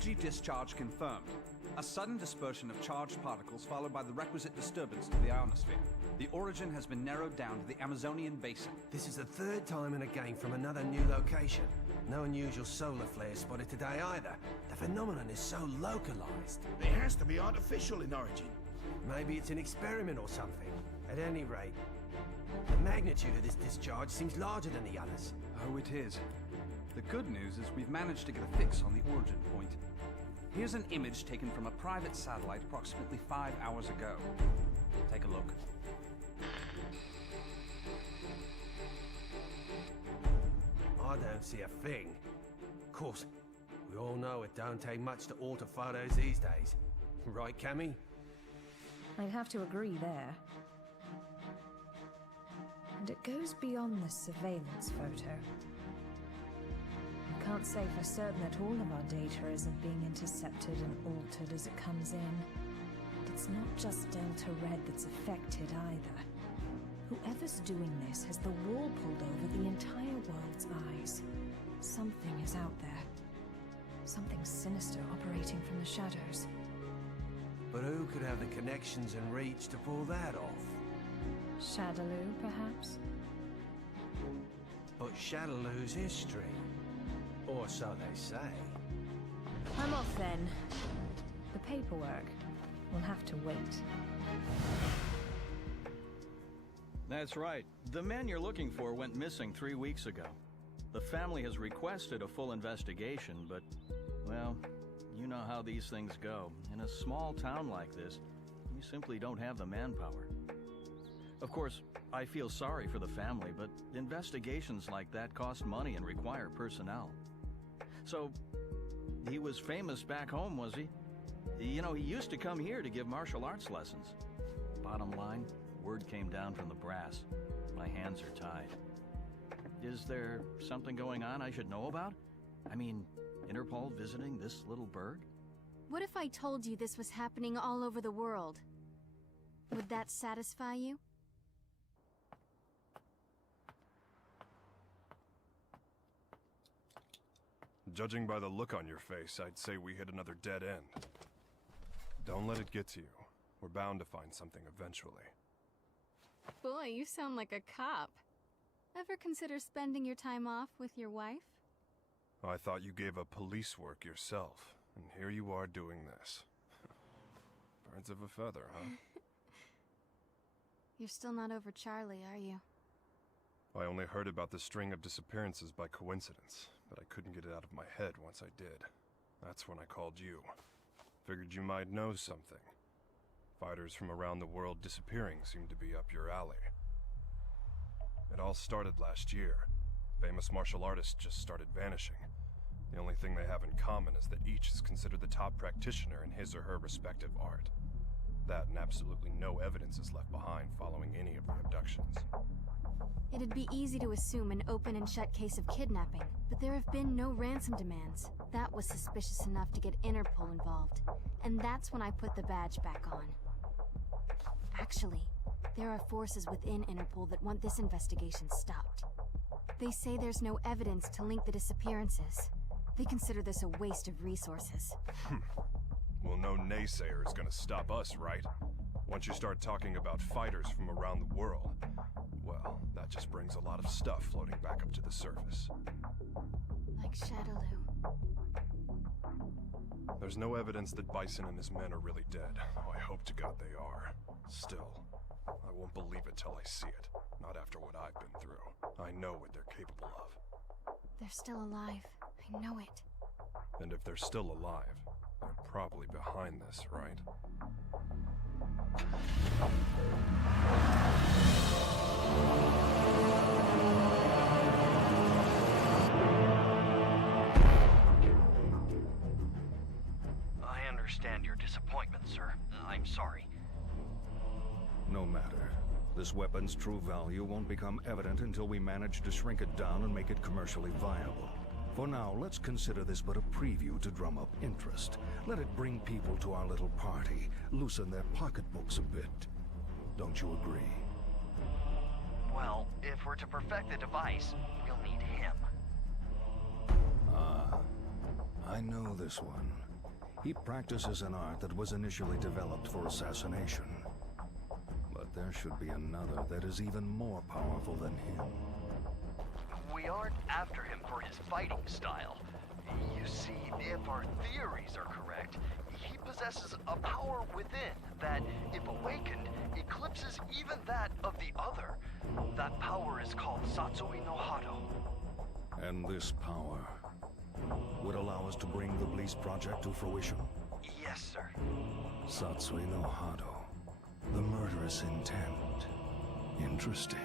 Energy discharge confirmed. A sudden dispersion of charged particles followed by the requisite disturbance to the ionosphere. The origin has been narrowed down to the Amazonian basin. This is the third time in a game from another new location. No unusual solar flares spotted today either. The phenomenon is so localized. It has to be artificial in origin. Maybe it's an experiment or something. At any rate, the magnitude of this discharge seems larger than the others. Oh, it is. The good news is we've managed to get a fix on the origin point. Here's an image taken from a private satellite approximately 5 hours ago. Take a look. I don't see a thing. Of course, we all know it don't take much to alter photos these days. Right, Cammy? I'd have to agree there. And it goes beyond the surveillance photo. I can't say for certain that all of our data isn't being intercepted and altered as it comes in. But it's not just Delta Red that's affected either. Whoever's doing this has the wool pulled over the entire world's eyes. Something is out there. Something sinister operating from the shadows. But who could have the connections and reach to pull that off? Shadaloo, perhaps? But Shadaloo's history. Or so they say. I'm off then. The paperwork will have to wait. That's right. The man you're looking for went missing 3 weeks ago. The family has requested a full investigation, but, well, you know how these things go. In a small town like this, we simply don't have the manpower. Of course, I feel sorry for the family, but investigations like that cost money and require personnel. So, he was famous back home, was he? You know, he used to come here to give martial arts lessons. Bottom line, word came down from the brass. My hands are tied. Is there something going on I should know about? I mean, Interpol visiting this little burg? What if I told you this was happening all over the world? Would that satisfy you? Judging by the look on your face, I'd say we hit another dead end. Don't let it get to you. We're bound to find something eventually. Boy, you sound like a cop. Ever consider spending your time off with your wife? I thought you gave up police work yourself, and here you are doing this. Birds of a feather, huh? You're still not over Charlie, are you? I only heard about the string of disappearances by coincidence, but I couldn't get it out of my head once I did. That's when I called you. Figured you might know something. Fighters from around the world disappearing seem to be up your alley. It all started last year. Famous martial artists just started vanishing. The only thing they have in common is that each is considered the top practitioner in his or her respective art. That and absolutely no evidence is left behind following any of their abductions. It'd be easy to assume an open and shut case of kidnapping, but there have been no ransom demands. That was suspicious enough to get Interpol involved, and that's when I put the badge back on. Actually, there are forces within Interpol that want this investigation stopped. They say there's no evidence to link the disappearances. They consider this a waste of resources. Well, no naysayer is gonna stop us, right? Once you start talking about fighters from around the world, well, that just brings a lot of stuff floating back up to the surface. Like Shadaloo. There's no evidence that Bison and his men are really dead. Oh, I hope to God they are. Still, I won't believe it till I see it. Not after what I've been through. I know what they're capable of. They're still alive. I know it. And if they're still alive, they're probably behind this, right? I understand your disappointment, sir. I'm sorry. No matter. This weapon's true value won't become evident until we manage to shrink it down and make it commercially viable. For now, let's consider this but a preview to drum up interest. Let it bring people to our little party, loosen their pocketbooks a bit. Don't you agree? Well, if we're to perfect the device, we'll need him. Ah, I know this one. He practices an art that was initially developed for assassination. But there should be another that is even more powerful than him. We aren't after him for his fighting style. You see, if our theories are correct, he possesses a power within that, if awakened, eclipses even that of the other. That power is called Satsui no Hado. And this power would allow us to bring the Bliss project to fruition? Yes, sir. Satsui no Hado. The murderous intent. Interesting.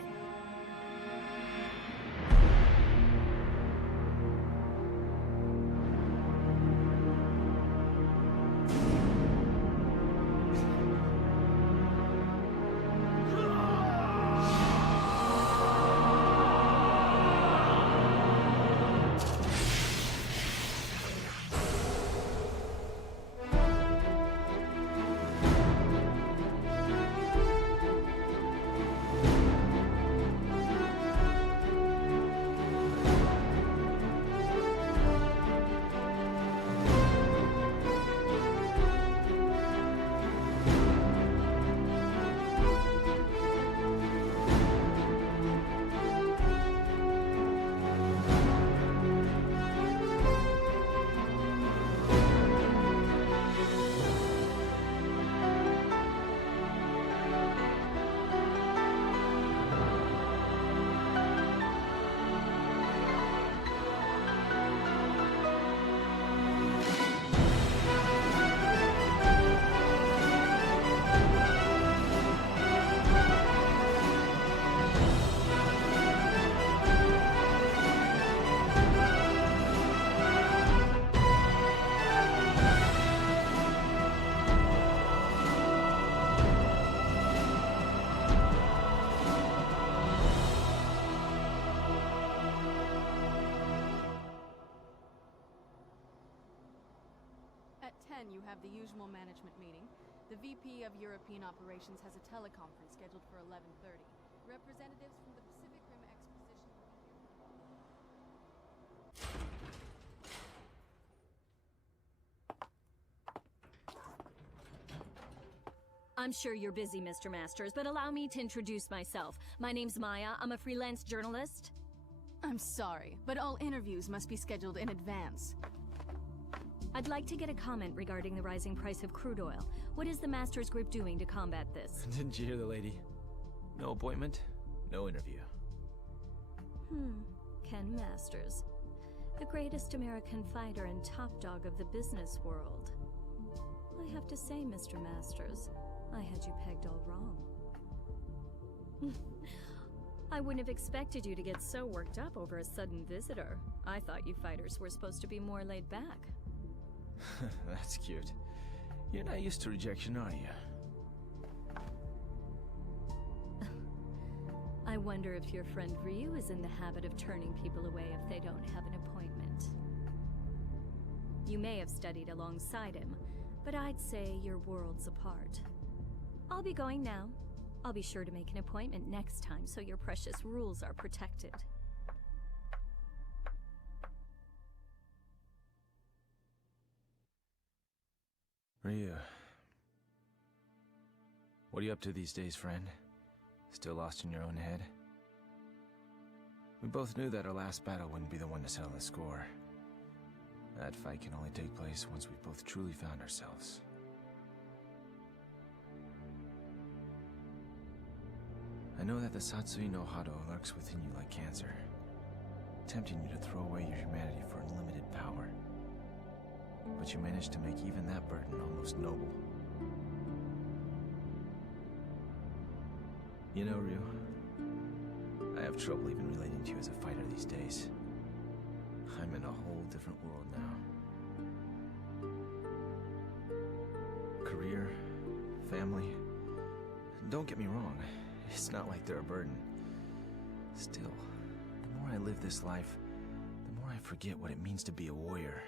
At 10, you have the usual management meeting. The VP of European Operations has a teleconference scheduled for 11:30. Representatives from the Pacific Rim Exposition will be here. I'm sure you're busy, Mr. Masters, but allow me to introduce myself. My name's Maya. I'm a freelance journalist. I'm sorry, but all interviews must be scheduled in advance. I'd like to get a comment regarding the rising price of crude oil. What is the Masters Group doing to combat this? Didn't you hear the lady? No appointment, no interview. Ken Masters. The greatest American fighter and top dog of the business world. I have to say, Mr. Masters, I had you pegged all wrong. I wouldn't have expected you to get so worked up over a sudden visitor. I thought you fighters were supposed to be more laid back. That's cute. You're not used to rejection, are you? I wonder if your friend Ryu is in the habit of turning people away if they don't have an appointment. You may have studied alongside him, but I'd say you're worlds apart. I'll be going now. I'll be sure to make an appointment next time so your precious rules are protected. Ryu. What are you up to these days, friend? Still lost in your own head? We both knew that our last battle wouldn't be the one to settle the score. That fight can only take place once we've both truly found ourselves. I know that the Satsui no Hado lurks within you like cancer, tempting you to throw away your humanity for unlimited power. But you managed to make even that burden almost noble. You know, Ryu, I have trouble even relating to you as a fighter these days. I'm in a whole different world now. Career, family. Don't get me wrong, it's not like they're a burden. Still, the more I live this life, the more I forget what it means to be a warrior.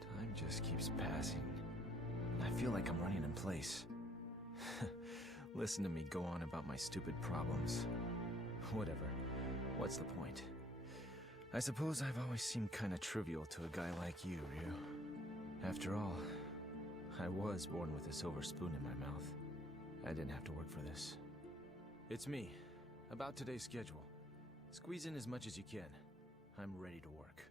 Time just keeps passing, and I feel like I'm running in place. Listen to me go on about my stupid problems. Whatever. What's the point? I suppose I've always seemed kinda trivial to a guy like you, Ryu. After all, I was born with a silver spoon in my mouth. I didn't have to work for this. It's me. About today's schedule. Squeeze in as much as you can. I'm ready to work.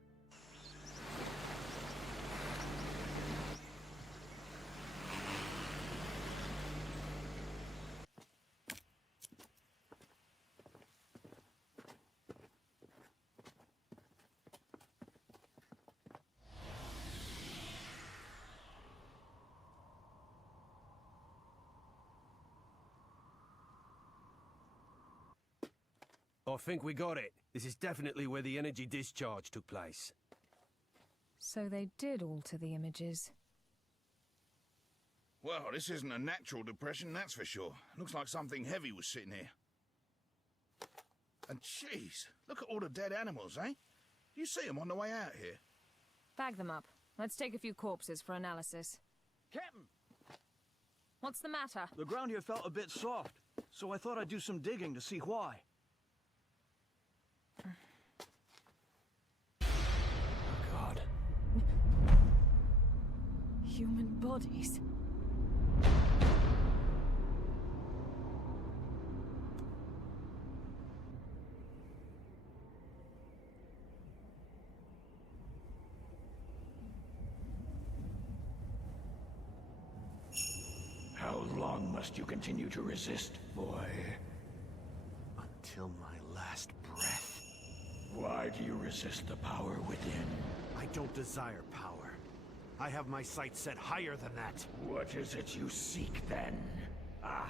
I think we got it. This is definitely where the energy discharge took place. So they did alter the images. Well, this isn't a natural depression, that's for sure. Looks like something heavy was sitting here. And jeez, look at all the dead animals, eh? You see them on the way out here. Bag them up. Let's take a few corpses for analysis. Captain! What's the matter? The ground here felt a bit soft, so I thought I'd do some digging to see why. God. Human bodies. How long must you continue to resist, boy? Until my last breath. Why do you resist the power within? I don't desire power. I have my sights set higher than that. What is it you seek, then? Ah,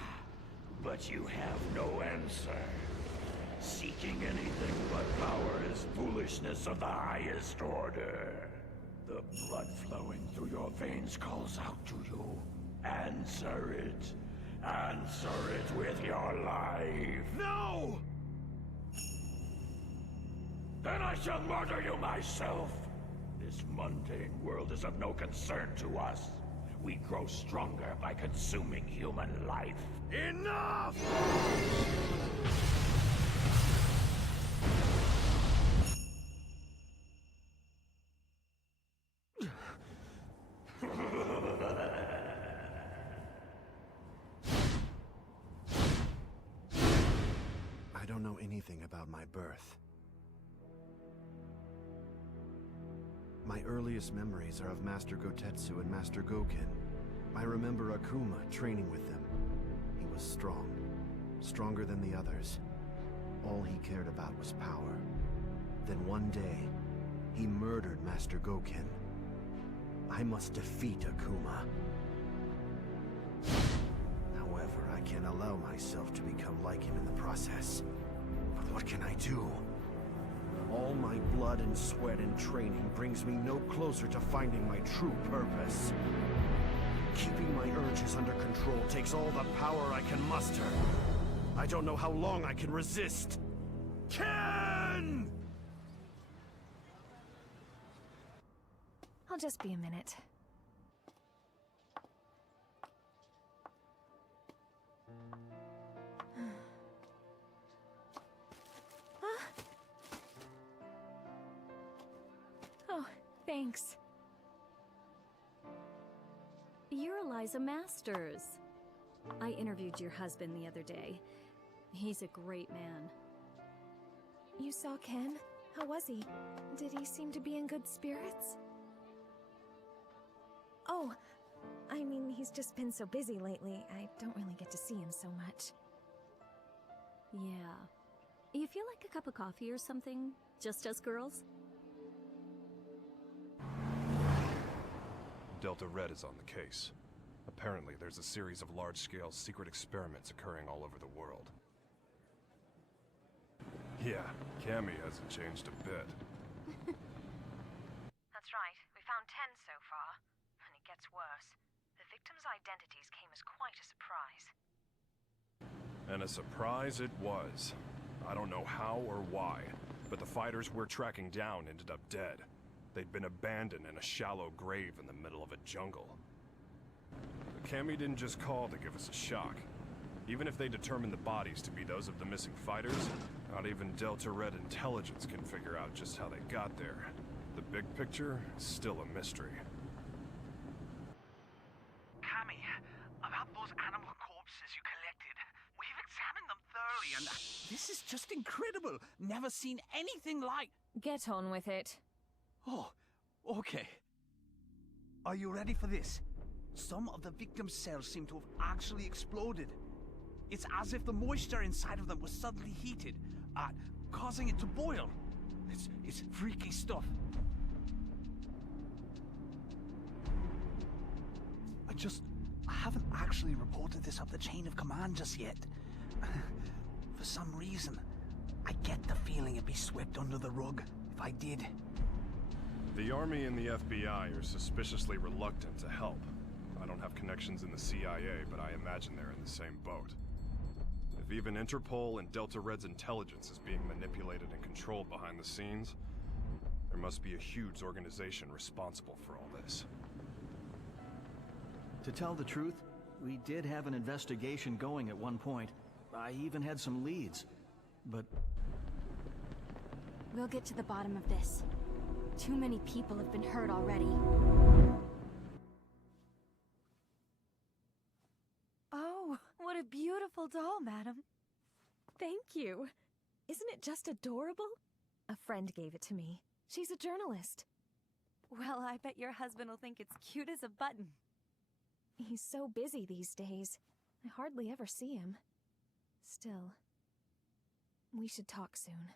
but you have no answer. Seeking anything but power is foolishness of the highest order. The blood flowing through your veins calls out to you. Answer it. Answer it with your life. No! Then I shall murder you myself. This mundane world is of no concern to us. We grow stronger by consuming human life. Enough! I don't know anything about my birth. My earliest memories are of Master Gotetsu and Master Goken. I remember Akuma training with them. He was strong, stronger than the others. All he cared about was power. Then one day, he murdered Master Goken. I must defeat Akuma. However, I can't allow myself to become like him in the process. But what can I do? All my blood and sweat and training brings me no closer to finding my true purpose. Keeping my urges under control takes all the power I can muster. I don't know how long I can resist. Ken! I'll just be a minute. Oh, thanks. You're Eliza Masters. I interviewed your husband the other day. He's a great man. You saw Ken? How was he? Did he seem to be in good spirits? Oh, I mean, he's just been so busy lately. I don't really get to see him so much. Yeah. You feel like a cup of coffee or something? Just us girls? Delta Red is on the case. Apparently, there's a series of large-scale secret experiments occurring all over the world. Yeah, Cammy hasn't changed a bit. That's right. We found 10 so far. And it gets worse. The victims' identities came as quite a surprise. And a surprise it was. I don't know how or why, but the fighters we're tracking down ended up dead. They'd been abandoned in a shallow grave in the middle of a jungle. The Cammy didn't just call to give us a shock. Even if they determine the bodies to be those of the missing fighters, not even Delta Red intelligence can figure out just how they got there. The big picture is still a mystery. This is just incredible. Never seen anything like... Get on with it. Oh, okay. Are you ready for this? Some of the victims' cells seem to have actually exploded. It's as if the moisture inside of them was suddenly heated, causing it to boil. It's freaky stuff. I haven't actually reported this up the chain of command just yet. For some reason, I get the feeling it'd be swept under the rug if I did. The Army and the FBI are suspiciously reluctant to help. I don't have connections in the CIA, but I imagine they're in the same boat. If even Interpol and Delta Red's intelligence is being manipulated and controlled behind the scenes, there must be a huge organization responsible for all this. To tell the truth, we did have an investigation going at one point. I even had some leads, but... We'll get to the bottom of this. Too many people have been hurt already. Oh, what a beautiful doll, madam. Thank you. Isn't it just adorable? A friend gave it to me. She's a journalist. Well, I bet your husband will think it's cute as a button. He's so busy these days. I hardly ever see him. Still, we should talk soon.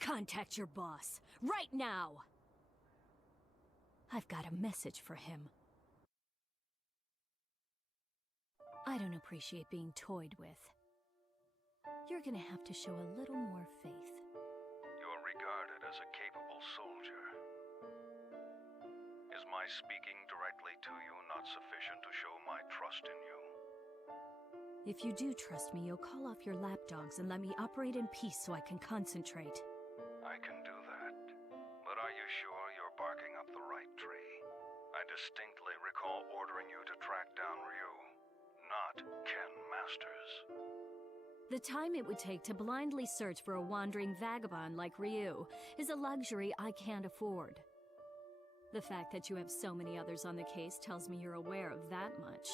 Contact your boss, right now! I've got a message for him. I don't appreciate being toyed with. You're gonna have to show a little more faith. You're regarded as a capable soldier. Is my speaking directly to you not sufficient to show my trust in you? If you do trust me, you'll call off your lapdogs and let me operate in peace so I can concentrate. I can do that. But are you sure you're barking up the right tree? I distinctly recall ordering you to track down Ryu, not Ken Masters. The time it would take to blindly search for a wandering vagabond like Ryu is a luxury I can't afford. The fact that you have so many others on the case tells me you're aware of that much.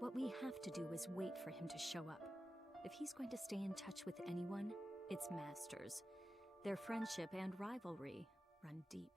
What we have to do is wait for him to show up. If he's going to stay in touch with anyone, it's Masters. Their friendship and rivalry run deep.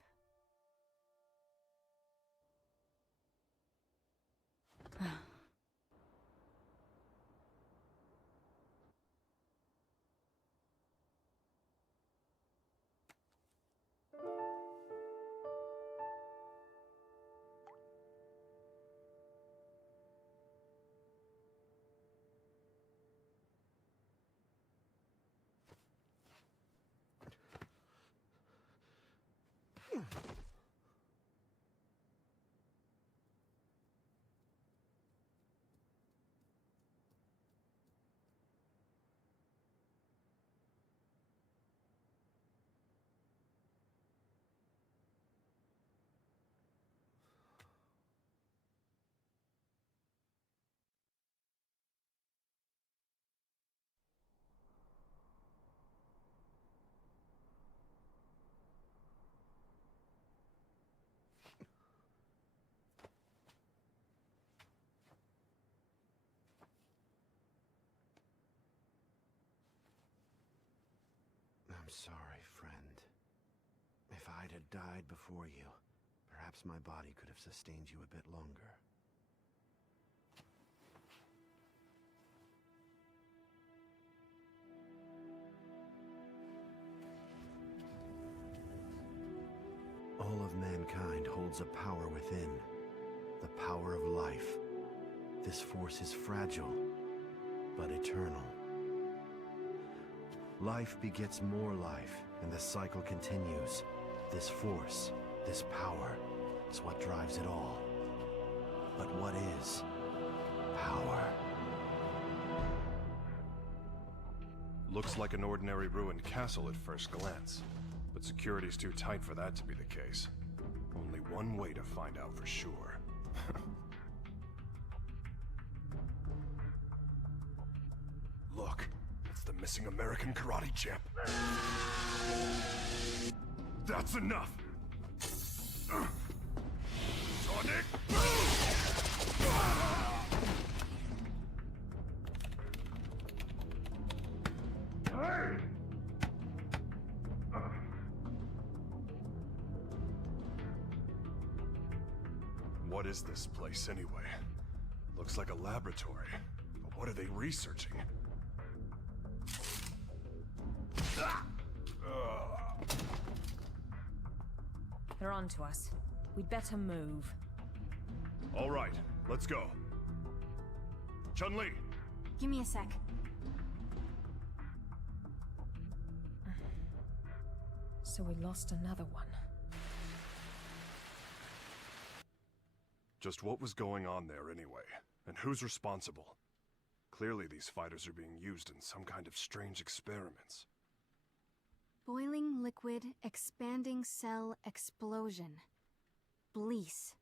I'm sorry, friend. If I'd had died before you, perhaps my body could have sustained you a bit longer. All of mankind holds a power within, the power of life. This force is fragile, but eternal. Life begets more life, and the cycle continues. This force, this power, is what drives it all. But what is power? Looks like an ordinary ruined castle at first glance, but security's too tight for that to be the case. Only one way to find out for sure. Look, it's the missing American karate champ. That's enough! Sonic boom! Hey! What is this place anyway? Looks like a laboratory, but what are they researching? They're on to us. We'd better move. All right, let's go. Chun-Li! Give me a sec. So we lost another one. Just what was going on there anyway? And who's responsible? Clearly these fighters are being used in some kind of strange experiments. Boiling liquid, expanding cell explosion. Blease.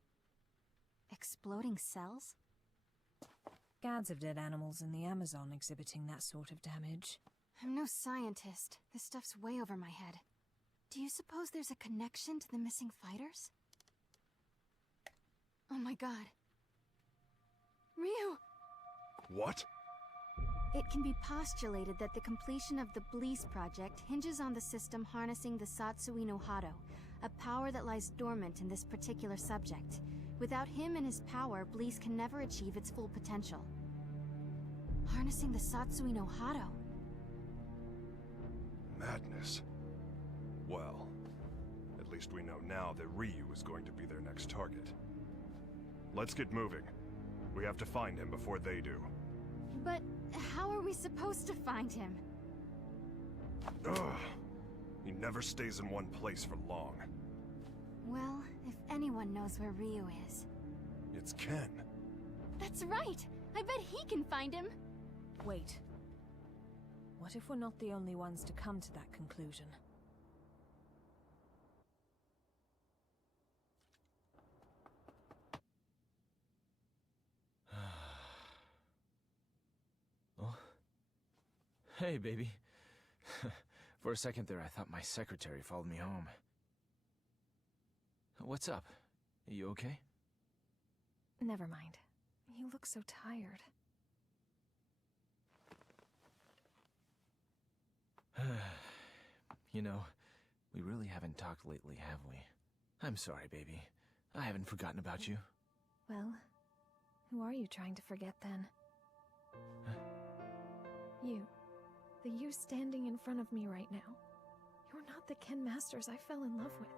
Exploding cells? Gads of dead animals in the Amazon exhibiting that sort of damage. I'm no scientist. This stuff's way over my head. Do you suppose there's a connection to the missing fighters? Oh my god. Ryu! What? It can be postulated that the completion of the Blease project hinges on the system harnessing the Satsui no Hado, a power that lies dormant in this particular subject. Without him and his power, Blease can never achieve its full potential. Harnessing the Satsui no Hado. Madness. Well, at least we know now that Ryu is going to be their next target. Let's get moving. We have to find him before they do. But how are we supposed to find him? Ugh. He never stays in one place for long. Well, if anyone knows where Ryu is... It's Ken. That's right! I bet he can find him! Wait. What if we're not the only ones to come to that conclusion? Oh. Hey, baby. For a second there, I thought my secretary followed me home. What's up? Are you okay? Never mind. You look so tired. You know, we really haven't talked lately, have we? I'm sorry, baby. I haven't forgotten about you. Well, who are you trying to forget then? You. The you standing in front of me right now. You're not the Ken Masters I fell in love with.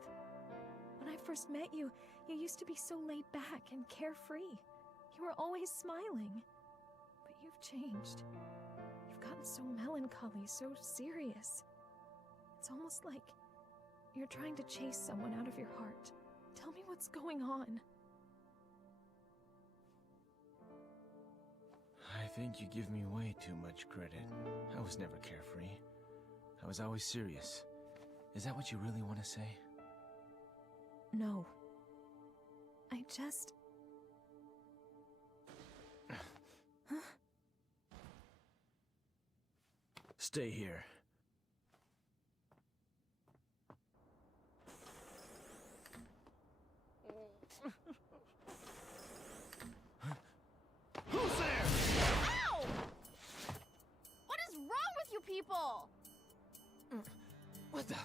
When I first met you, you used to be so laid back and carefree. You were always smiling. But you've changed. You've gotten so melancholy, so serious. It's almost like you're trying to chase someone out of your heart. Tell me what's going on. I think you give me way too much credit. I was never carefree. I was always serious. Is that what you really want to say? No. I just... Stay here. Who's there? Ow! What is wrong with you people? What the?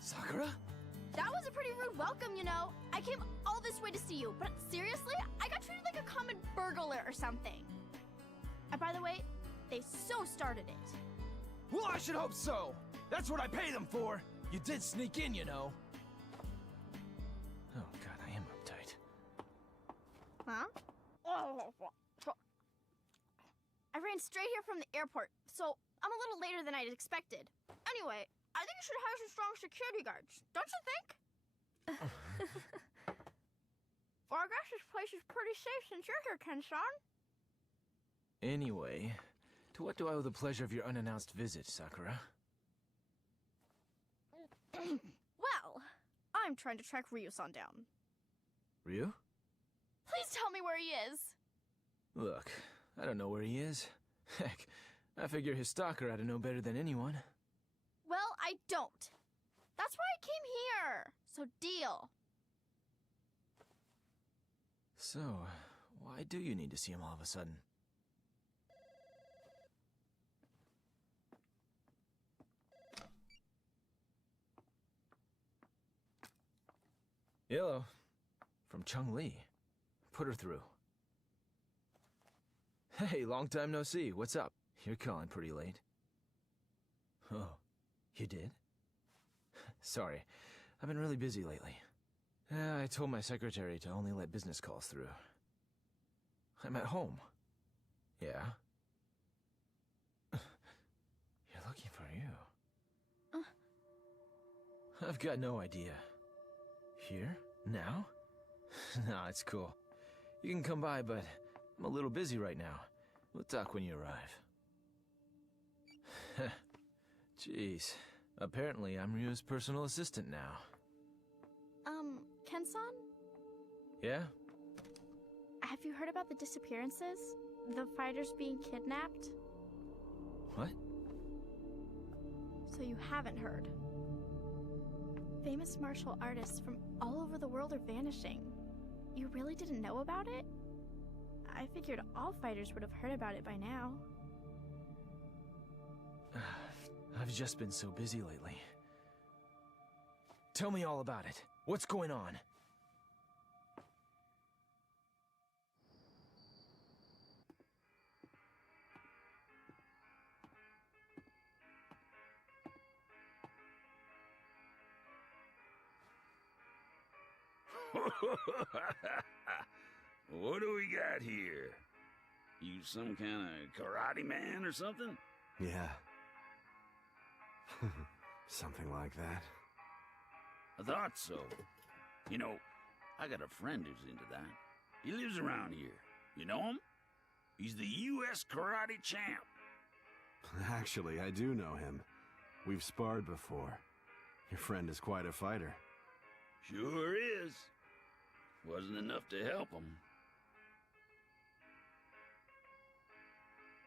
Sakura? That was a pretty rude welcome, you know. I came all this way to see you, but seriously, I got treated like a common burglar or something. And by the way, they so started it. Well, I should hope so. That's what I pay them for. You did sneak in, you know. Oh god, I am uptight. Huh? I ran straight here from the airport, so I'm a little later than I'd expected. Anyway, I think you should hire some strong security guards, don't you think? Well, I guess this place is pretty safe since you're here, Ken-san. Anyway, to what do I owe the pleasure of your unannounced visit, Sakura? Well, I'm trying to track Ryu-san down. Ryu? Please tell me where he is. Look, I don't know where he is. Heck, I figure his stalker ought to know better than anyone. Well, I don't. That's why I came here. So deal. So, why do you need to see him all of a sudden? Hello. From Chung-Li. Put her through. Hey, long time no see. What's up? You're calling pretty late. Oh, you did? Sorry, I've been really busy lately. I told my secretary to only let business calls through. I'm at home. Yeah? You're looking for you. I've got no idea. Here? Now? Nah, it's cool. You can come by, but I'm a little busy right now. We'll talk when you arrive. Jeez. Apparently, I'm Ryu's personal assistant now. Ken-san? Yeah? Have you heard about the disappearances? The fighters being kidnapped? What? So you haven't heard. Famous martial artists from all over the world are vanishing. You really didn't know about it? I figured all fighters would have heard about it by now. I've just been so busy lately. Tell me all about it. What's going on? What do we got here? You some kind of karate man or something? Yeah. Something like that. I thought so. You know, I got a friend who's into that. He lives around here. You know him? He's the U.S. karate champ. Actually, I do know him. We've sparred before. Your friend is quite a fighter. Sure is. Wasn't enough to help him.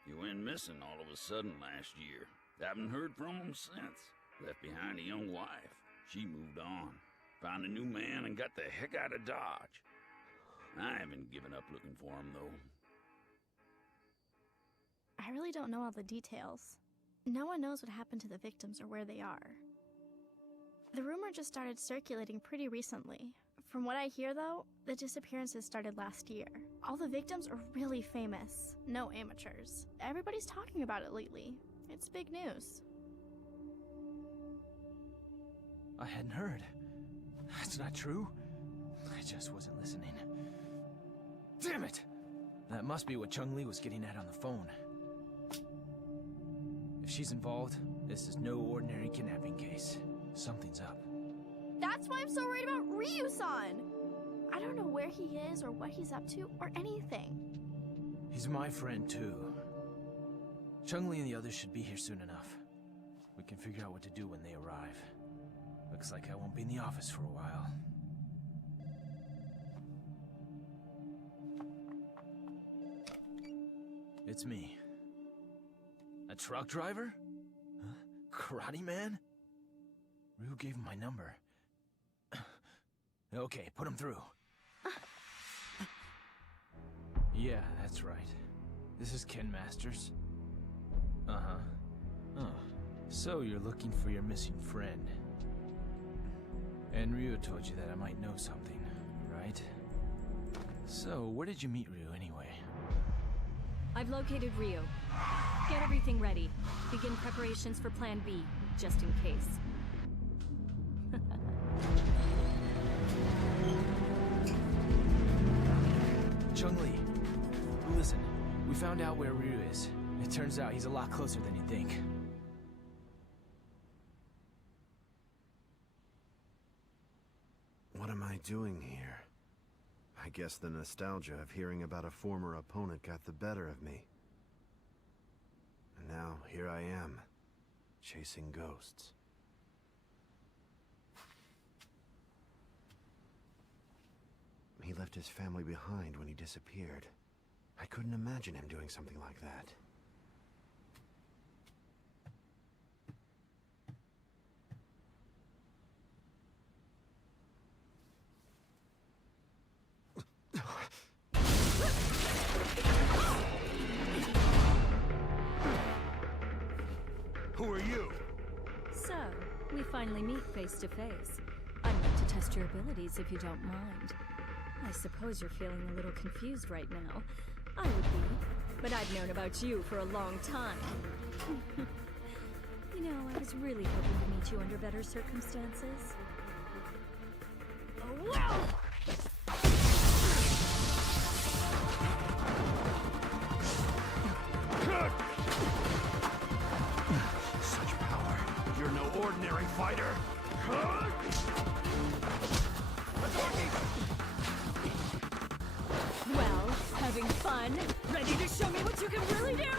He went missing all of a sudden last year. Haven't heard from him since. Left behind a young wife. She moved on. Found a new man and got the heck out of Dodge. I haven't given up looking for him, though. I really don't know all the details. No one knows what happened to the victims or where they are. The rumor just started circulating pretty recently. From what I hear, though, the disappearances started last year. All the victims are really famous. No amateurs. Everybody's talking about it lately. It's big news. I hadn't heard. That's not true. I just wasn't listening. Damn it! That must be what Chung-Li was getting at on the phone. If she's involved, this is no ordinary kidnapping case. Something's up. That's why I'm so worried about Ryu-san! I don't know where he is or what he's up to or anything. He's my friend, too. Chung-Li and the others should be here soon enough. We can figure out what to do when they arrive. Looks like I won't be in the office for a while. It's me. A truck driver? Huh? Karate man? Ryu gave him my number. Okay, put him through. Yeah, that's right. This is Ken Masters. Uh-huh. Oh, so you're looking for your missing friend. And Ryu told you that I might know something, right? So, where did you meet Ryu anyway? I've located Ryu. Get everything ready. Begin preparations for Plan B, just in case. Chung-Li, listen. We found out where Ryu is. It turns out he's a lot closer than you think. What am I doing here? I I guess the nostalgia of hearing about a former opponent got the better of me. And now, here I am, chasing ghosts. He left his family behind when he disappeared. I couldn't imagine him doing something like that. Who are you? So, we finally meet face to face. I'd like to test your abilities if you don't mind. I suppose you're feeling a little confused right now. I would be, but I've known about you for a long time. You know, I was really hoping to meet you under better circumstances. Oh, wow! Such power. You're no ordinary fighter. Well, having fun? Ready to show me what you can really do?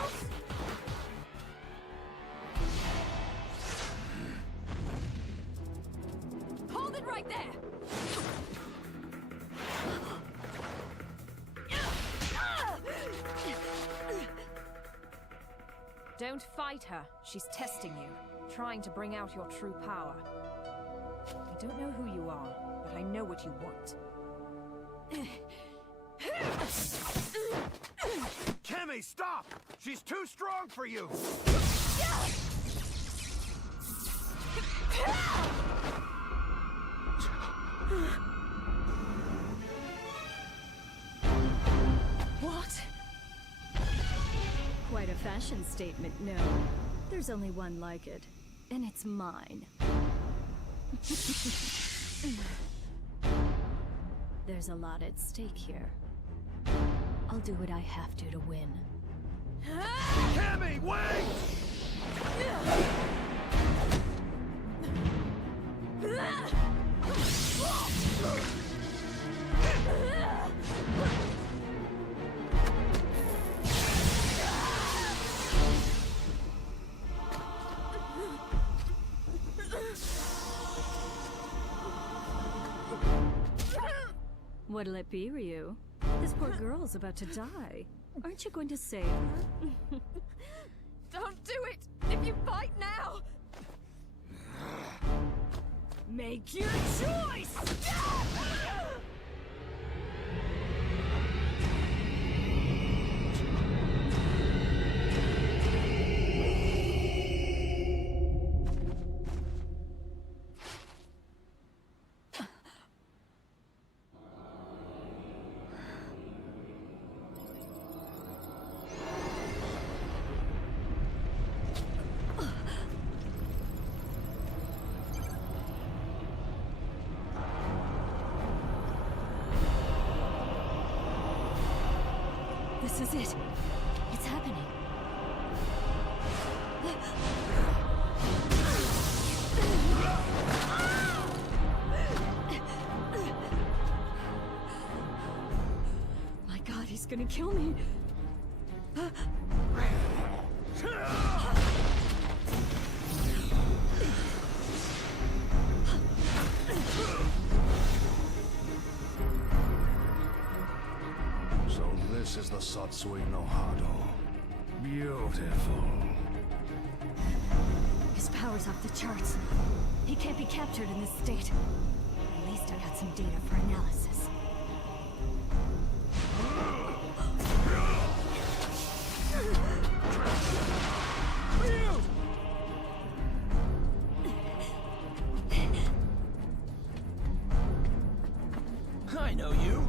Hold it right there! Don't fight her. She's testing you, trying to bring out your true power. I don't know who you are, but I know what you want. Kimmy, stop! She's too strong for you! What? Quite a fashion statement, no. There's only one like it, and it's mine. There's a lot at stake here. I'll do what I have to win. Cammy, wait! What'll it be, Ryu? This poor girl's about to die. Aren't you going to save her? Don't do it! If you fight now! Make your choice! This is it. It's happening. My God, he's gonna kill me. So this is the Satsui no Hado. Beautiful. His power's off the charts. He can't be captured in this state. At least I got some data for analysis. I know you.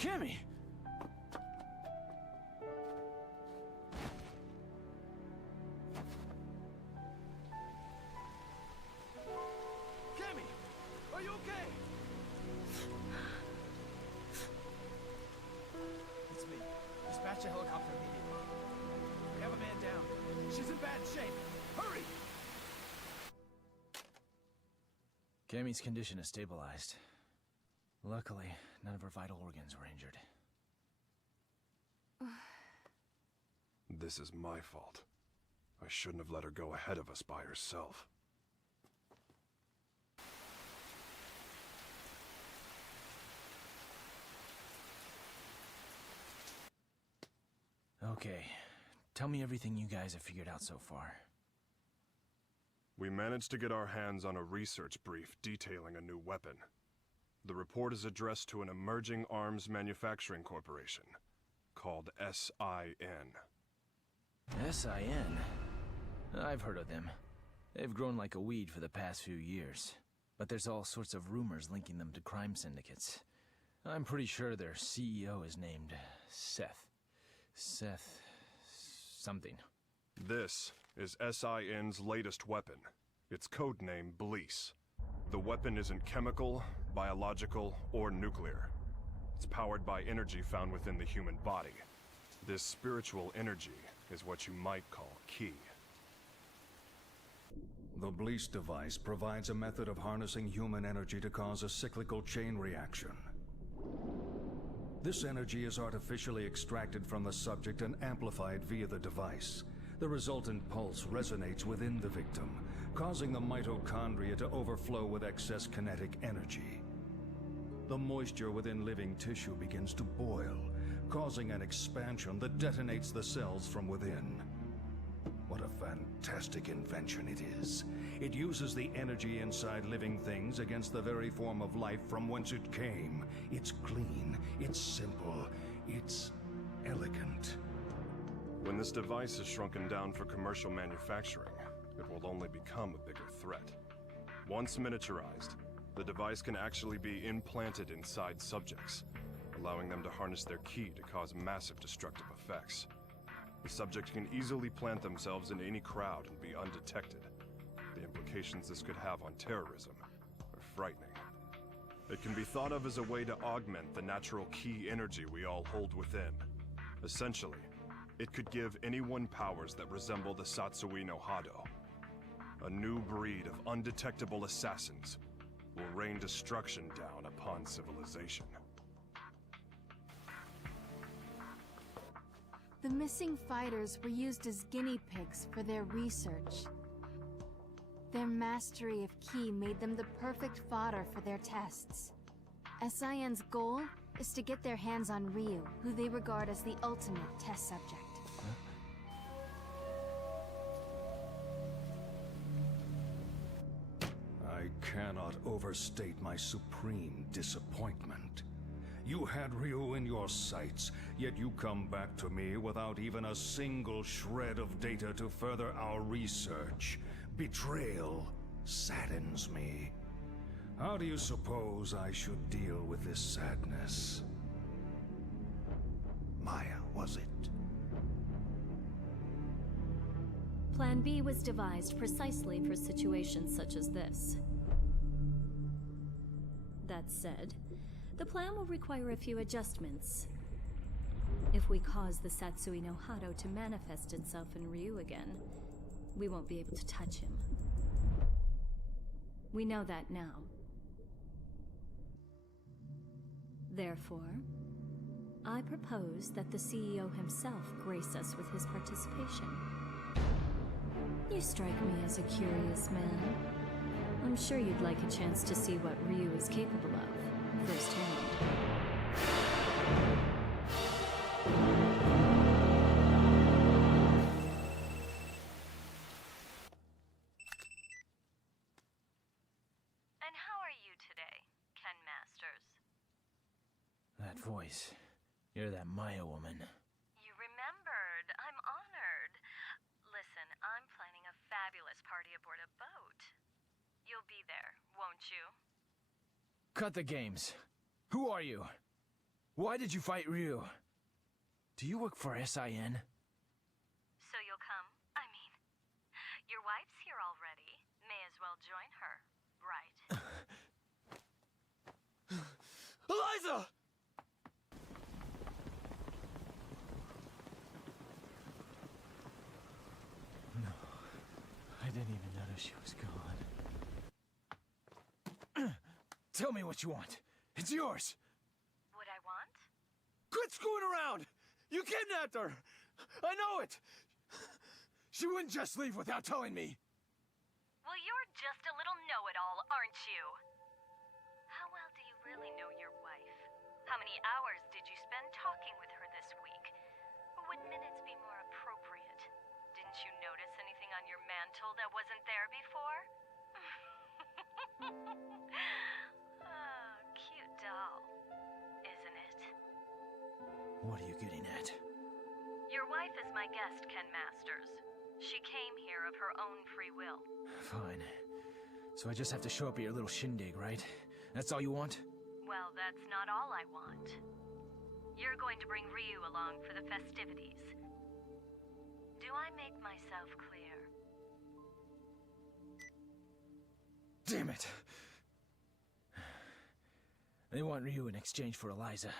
Cammy! Cammy! Are you okay? It's me. Dispatch a helicopter immediately. We have a man down. She's in bad shape. Hurry! Cammy's condition is stabilized. Luckily, none of her vital organs were injured. This is my fault. I shouldn't have let her go ahead of us by herself. Okay, tell me everything you guys have figured out so far. We managed to get our hands on a research brief detailing a new weapon. The report is addressed to an emerging arms manufacturing corporation called SIN. SIN? I've heard of them. They've grown like a weed for the past few years. But there's all sorts of rumors linking them to crime syndicates. I'm pretty sure their CEO is named Seth. Seth... something. This is SIN's latest weapon. Its codename Bleece. The weapon isn't chemical, biological, or nuclear. It's powered by energy found within the human body. This spiritual energy is what you might call ki. The Bleece device provides a method of harnessing human energy to cause a cyclical chain reaction. This energy is artificially extracted from the subject and amplified via the device. The resultant pulse resonates within the victim, causing the mitochondria to overflow with excess kinetic energy. The moisture within living tissue begins to boil, causing an expansion that detonates the cells from within. What a fantastic invention it is. It uses the energy inside living things against the very form of life from whence it came. It's clean, it's simple, it's elegant. When this device is shrunken down for commercial manufacturing, it will only become a bigger threat. Once miniaturized, the device can actually be implanted inside subjects, allowing them to harness their ki to cause massive destructive effects. The subject can easily plant themselves in any crowd and be undetected. The implications this could have on terrorism are frightening. It can be thought of as a way to augment the natural ki energy we all hold within. Essentially, it could give anyone powers that resemble the Satsui no Hado. A new breed of undetectable assassins will rain destruction down upon civilization. The missing fighters were used as guinea pigs for their research. Their mastery of ki made them the perfect fodder for their tests. SIN's goal is to get their hands on Ryu, who they regard as the ultimate test subject. I cannot overstate my supreme disappointment. You had Ryu in your sights, yet you come back to me without even a single shred of data to further our research. Betrayal saddens me. How do you suppose I should deal with this sadness? Maya, was it? Plan B was devised precisely for situations such as this. That said, the plan will require a few adjustments. If we cause the Satsui no Hado to manifest itself in Ryu again, we won't be able to touch him. We know that now. Therefore, I propose that the CEO himself grace us with his participation. You strike me as a curious man. I'm sure you'd like a chance to see what Ryu is capable of, firsthand. And how are you today, Ken Masters? That voice. You're that Maya woman. You remembered. I'm honored. Listen, I'm planning a fabulous party aboard a boat. You'll be there, won't you? Cut the games. Who are you? Why did you fight Ryu? Do you work for SIN? So you'll come? I mean, your wife's here already. May as well join her, right? Eliza! No, I didn't even notice she was gone. Tell me what you want. It's yours. What I want? Quit screwing around! You kidnapped her! I know it! She wouldn't just leave without telling me. Well, you're just a little know-it-all, aren't you? How well do you really know your wife? How many hours did you spend talking with her this week? Or would minutes be more appropriate? Didn't you notice anything on your mantle that wasn't there before? Oh, cute doll, isn't it? What are you getting at? Your wife is my guest, Ken Masters. She came here of her own free will. Fine. So I just have to show up at your little shindig, right? That's all you want? Well, that's not all I want. You're going to bring Ryu along for the festivities. Do I make myself clear? Damn it! They want Ryu in exchange for Eliza.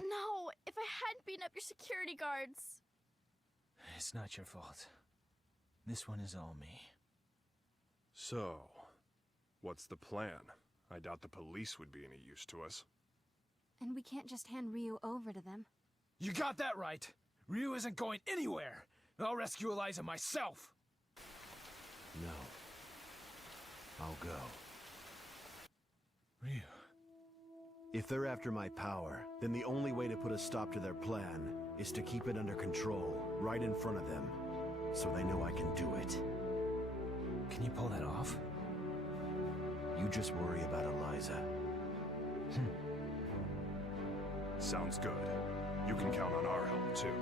No, if I hadn't beaten up your security guards. It's not your fault. This one is all me. So, what's the plan? I doubt the police would be any use to us. And we can't just hand Ryu over to them. You got that right! Ryu isn't going anywhere! I'll rescue Eliza myself! No. I'll go. Ryu. If they're after my power, then the only way to put a stop to their plan is to keep it under control, right in front of them, so they know I can do it. Can you pull that off? You just worry about Eliza. Sounds good. You can count on our help, too.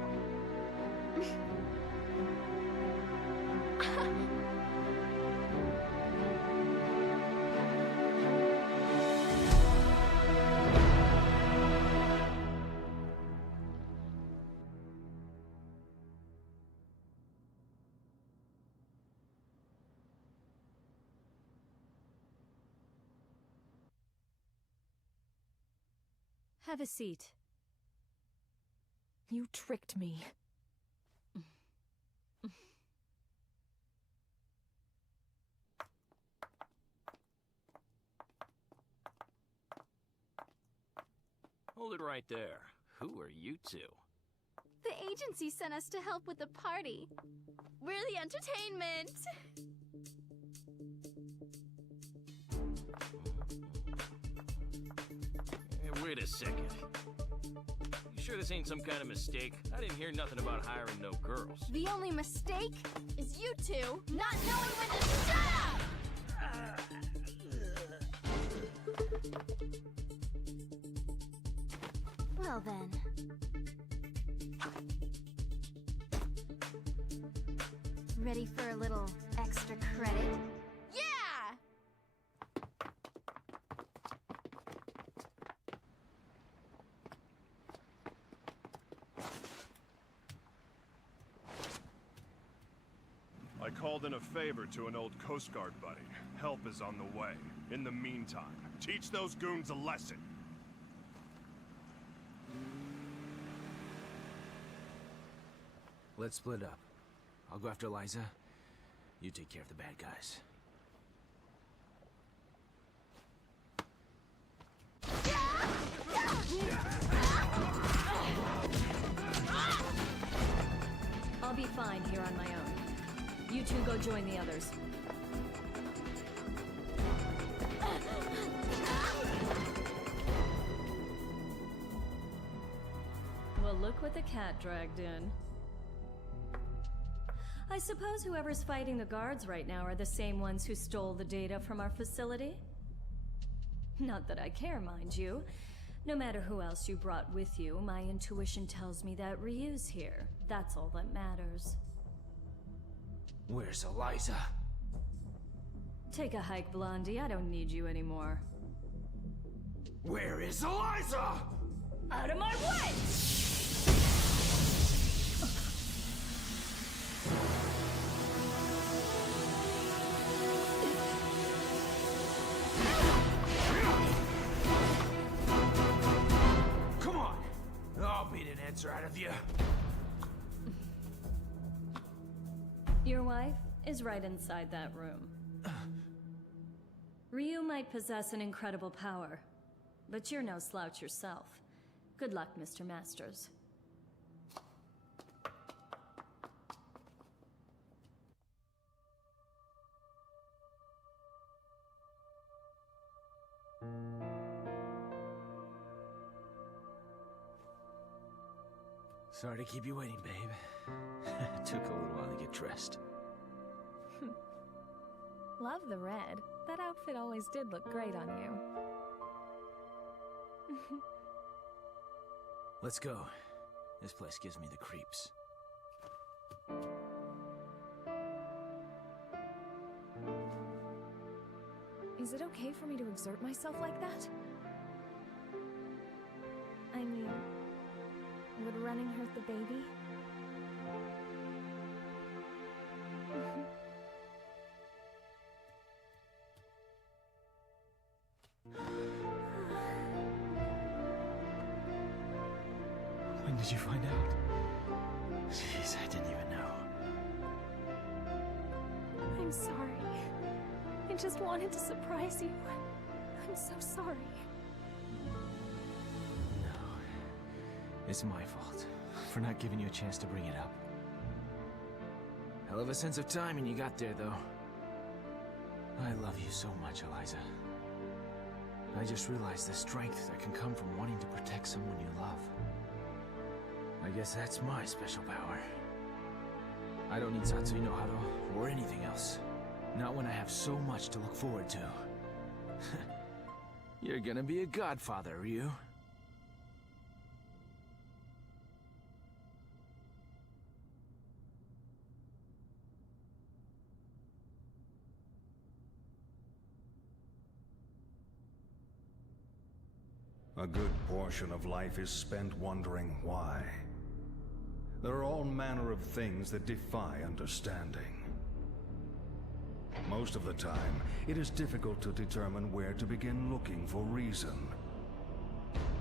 Have a seat. You tricked me. Hold it right there. Who are you two? The agency sent us to help with the party. We're the entertainment. Hey, wait a second. You sure this ain't some kind of mistake? I didn't hear nothing about hiring no girls. The only mistake is you two not knowing when to shut up! Well then. Ready for a little extra credit? Yeah! I called in a favor to an old Coast Guard buddy. Help is on the way. In the meantime, teach those goons a lesson. Let's split up. I'll go after Eliza. You take care of the bad guys. I'll be fine here on my own. You two go join the others. Well, look what the cat dragged in. I suppose whoever's fighting the guards right now are the same ones who stole the data from our facility? Not that I care, mind you. No matter who else you brought with you, my intuition tells me that Ryu's here. That's all that matters. Where's Eliza? Take a hike, Blondie. I don't need you anymore. Where is Eliza? Out of my way! Come on! I'll beat an answer out of you. Your wife is right inside that room. Ryu might possess an incredible power, but you're no slouch yourself. Good luck, Mr. Masters. Sorry to keep you waiting, babe. Took a little while to get dressed. Love the red. That outfit always did look great on you. Let's go. This place gives me the creeps. Is it okay for me to exert myself like that? I mean, would running hurt the baby? When did you find out? Jeez, I didn't even know. I'm sorry. I just wanted to surprise you. I'm so sorry. No. It's my fault for not giving you a chance to bring it up. Hell of a sense of timing you got there, though. I love you so much, Eliza. I just realized the strength that can come from wanting to protect someone you love. I guess that's my special power. I don't need Satsui no Hado or anything else. Not when I have so much to look forward to. You're gonna be a godfather, Ryu. A good portion of life is spent wondering why. There are all manner of things that defy understanding. Most of the time, it is difficult to determine where to begin looking for reason.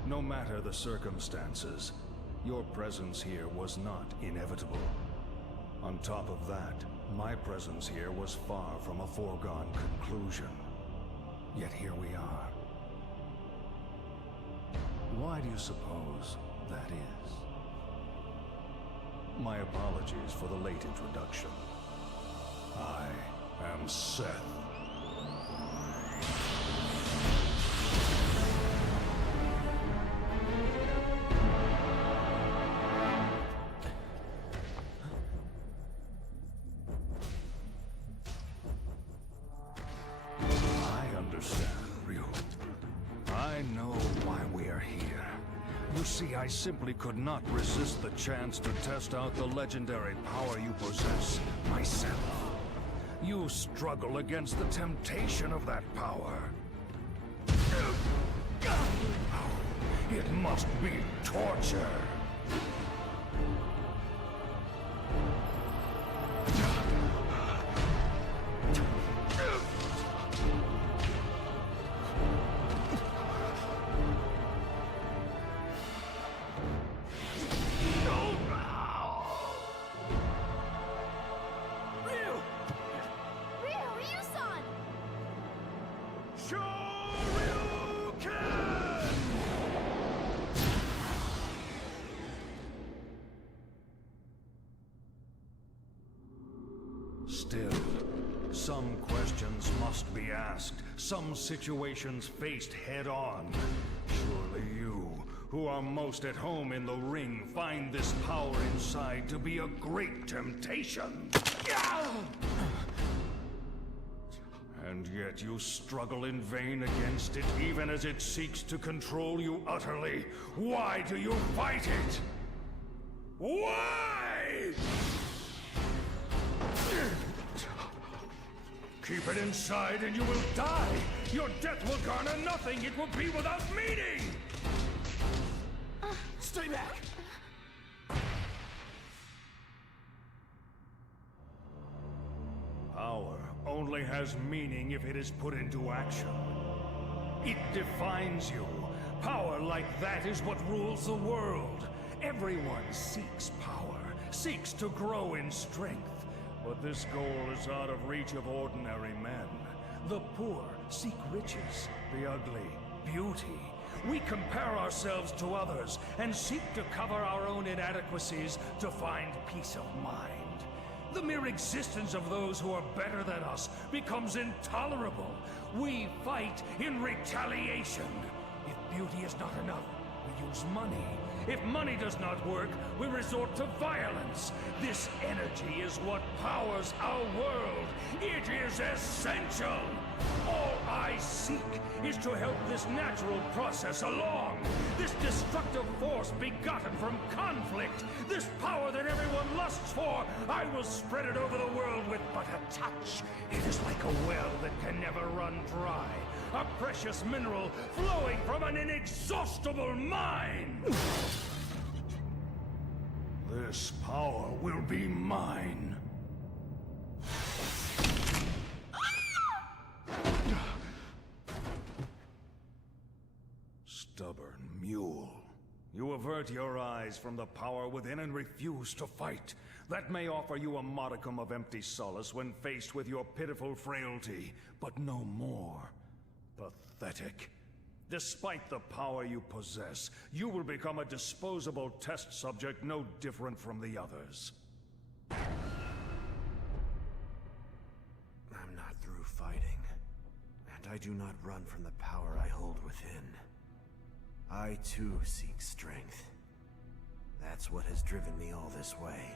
No matter the circumstances, your presence here was not inevitable. On top of that, my presence here was far from a foregone conclusion. Yet here we are. Why do you suppose that is? My apologies for the late introduction. I am Seth. I understand, Ryu. I know why we are here. You see, I simply could not resist the chance to test out the legendary power you possess myself. You struggle against the temptation of that power. It must be torture. Still, some questions must be asked, some situations faced head-on. Surely you, who are most at home in the ring, find this power inside to be a great temptation. And yet you struggle in vain against it, even as it seeks to control you utterly. Why do you fight it? Why? Keep it inside and you will die! Your death will garner nothing! It will be without meaning! Stay back! Power only has meaning if it is put into action. It defines you. Power like that is what rules the world. Everyone seeks power, seeks to grow in strength. But this goal is out of reach of ordinary men. The poor seek riches, the ugly, beauty. We compare ourselves to others and seek to cover our own inadequacies to find peace of mind. The mere existence of those who are better than us becomes intolerable. We fight in retaliation. If beauty is not enough, we use money. If money does not work, we resort to violence. This energy is what powers our world. It is essential. All I seek is to help this natural process along. This destructive force begotten from conflict. This power that everyone lusts for. I will spread it over the world with but a touch. It is like a well that can never run dry. A precious mineral flowing from an inexhaustible mine. This power will be mine. Stubborn mule. You avert your eyes from the power within and refuse to fight. That may offer you a modicum of empty solace when faced with your pitiful frailty, but no more. Pathetic. Despite the power you possess, you will become a disposable test subject no different from the others. I'm not through fighting, and I do not run from the power I hold within. I too seek strength. That's what has driven me all this way.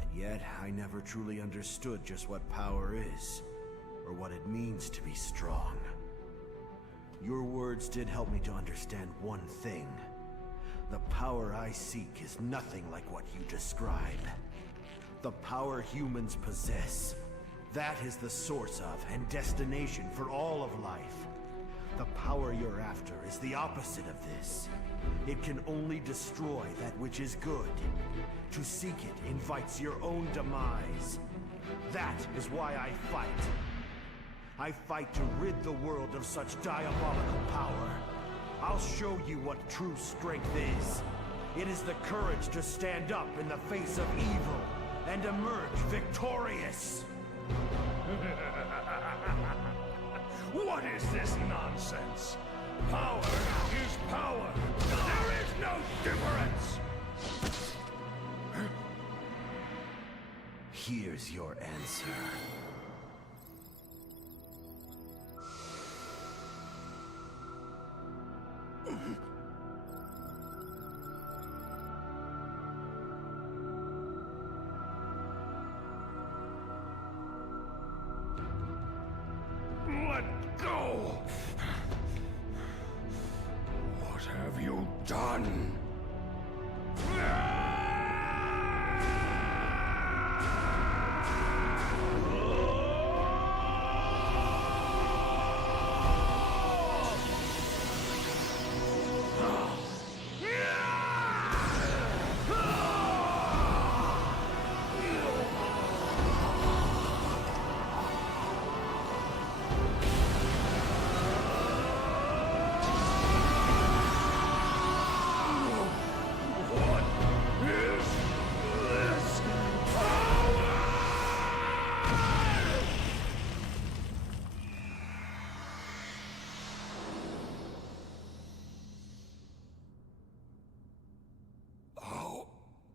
And yet, I never truly understood just what power is, or what it means to be strong. Your words did help me to understand one thing. The power I seek is nothing like what you describe. The power humans possess, that is the source of and destination for all of life. The power you're after is the opposite of this. It can only destroy that which is good. To seek it invites your own demise. That is why I fight. I fight to rid the world of such diabolical power. I'll show you what true strength is. It is the courage to stand up in the face of evil and emerge victorious. What is this nonsense? Power is power. There is no difference. Here's your answer. Let go! What have you done?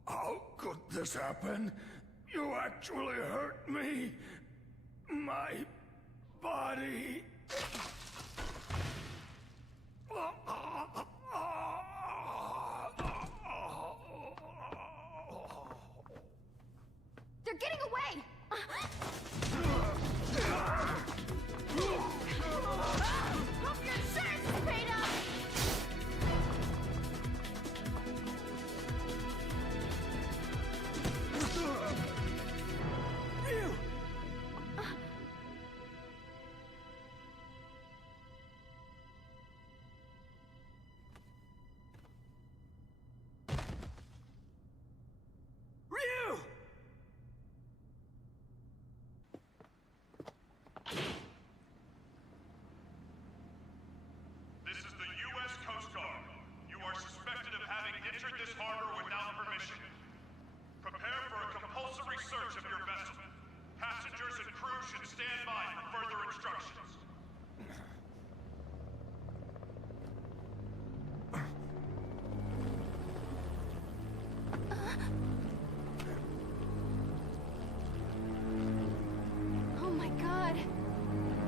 How could this happen? You actually hurt me. My body. They're getting away! Hope your insurance is paid up! search of your vessel. Passengers and crew should stand by for further instructions. Oh my god!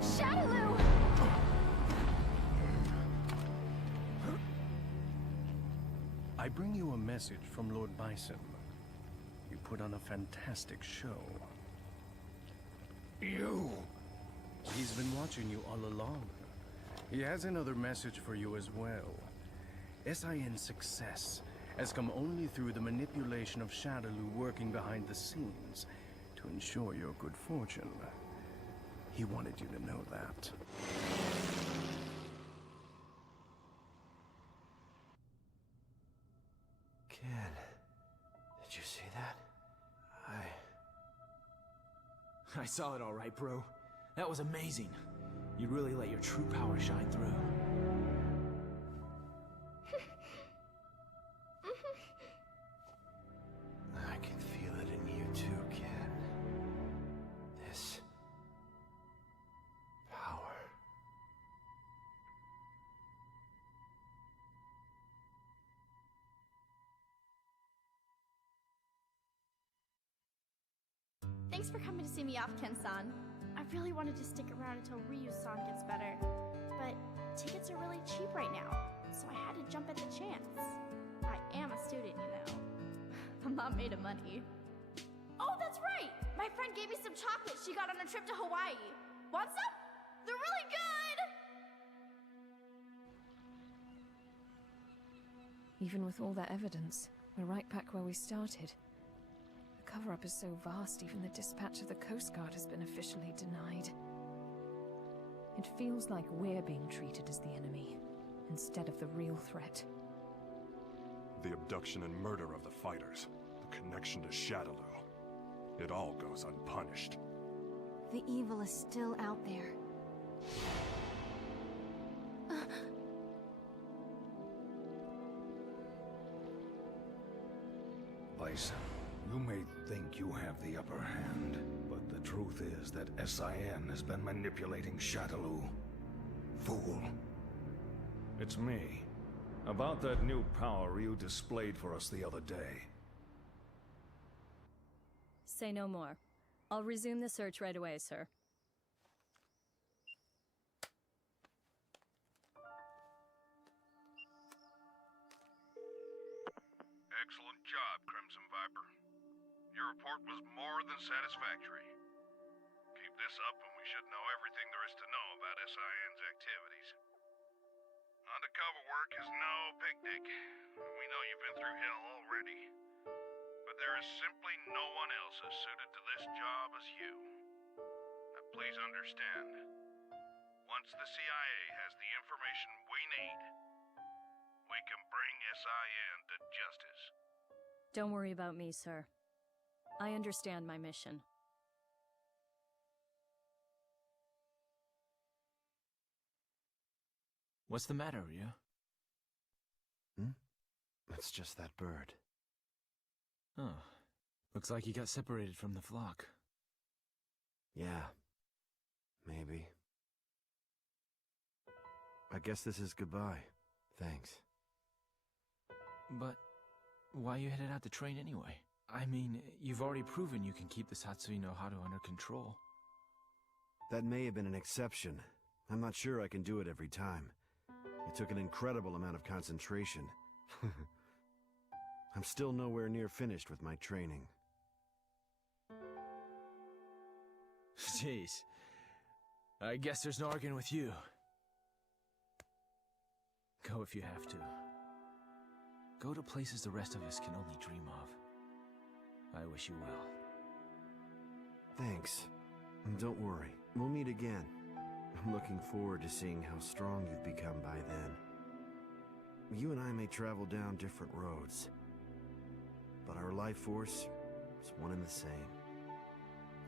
Shadaloo! I bring you a message from Lord Bison. You put on a fantastic show. You? He's been watching you all along. He has another message for you as well. SIN's success has come only through the manipulation of Shadaloo working behind the scenes to ensure your good fortune. He wanted you to know that. Ken, did you see that? I saw it all right, bro. That was amazing. You really let your true power shine through. I can feel it in you too, Ken. This power. Thanks for coming to see me off, Ken-san. I really wanted to stick around until Ryu-san gets better, but tickets are really cheap right now, so I had to jump at the chance. I am a student, you know. I'm not made of money. Oh, that's right! My friend gave me some chocolates she got on a trip to Hawaii. Want some? They're really good! Even with all that evidence, we're right back where we started. The cover-up is so vast, even the dispatch of the Coast Guard has been officially denied. It feels like we're being treated as the enemy, instead of the real threat. The abduction and murder of the fighters, the connection to Shadaloo. It all goes unpunished. The evil is still out there. Bison, you may think you have the upper hand, but the truth is that SIN has been manipulating Shadaloo. Fool. It's me. About that new power you displayed for us the other day. Say no more. I'll resume the search right away, sir. Excellent job, Crimson Viper. Your report was more than satisfactory. Keep this up and we should know everything there is to know about SIN's activities. Undercover work is no picnic. We know you've been through hell already. But there is simply no one else as suited to this job as you. Now please understand, once the CIA has the information we need, we can bring SIN to justice. Don't worry about me, sir. I understand my mission. What's the matter, Ryu? It's just that bird. Oh. Looks like he got separated from the flock. Yeah. Maybe. I guess this is goodbye. Thanks. But why you headed out to train anyway? I mean, you've already proven you can keep this Hatsui no Haru under control. That may have been an exception. I'm not sure I can do it every time. It took an incredible amount of concentration. I'm still nowhere near finished with my training. Jeez. I guess there's no arguing with you. Go if you have to. Go to places the rest of us can only dream of. I wish you well. Thanks. And don't worry, we'll meet again. I'm looking forward to seeing how strong you've become by then. You and I may travel down different roads, but our life force is one and the same.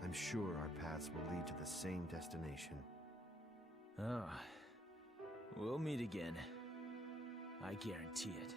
I'm sure our paths will lead to the same destination. Oh, we'll meet again. I guarantee it.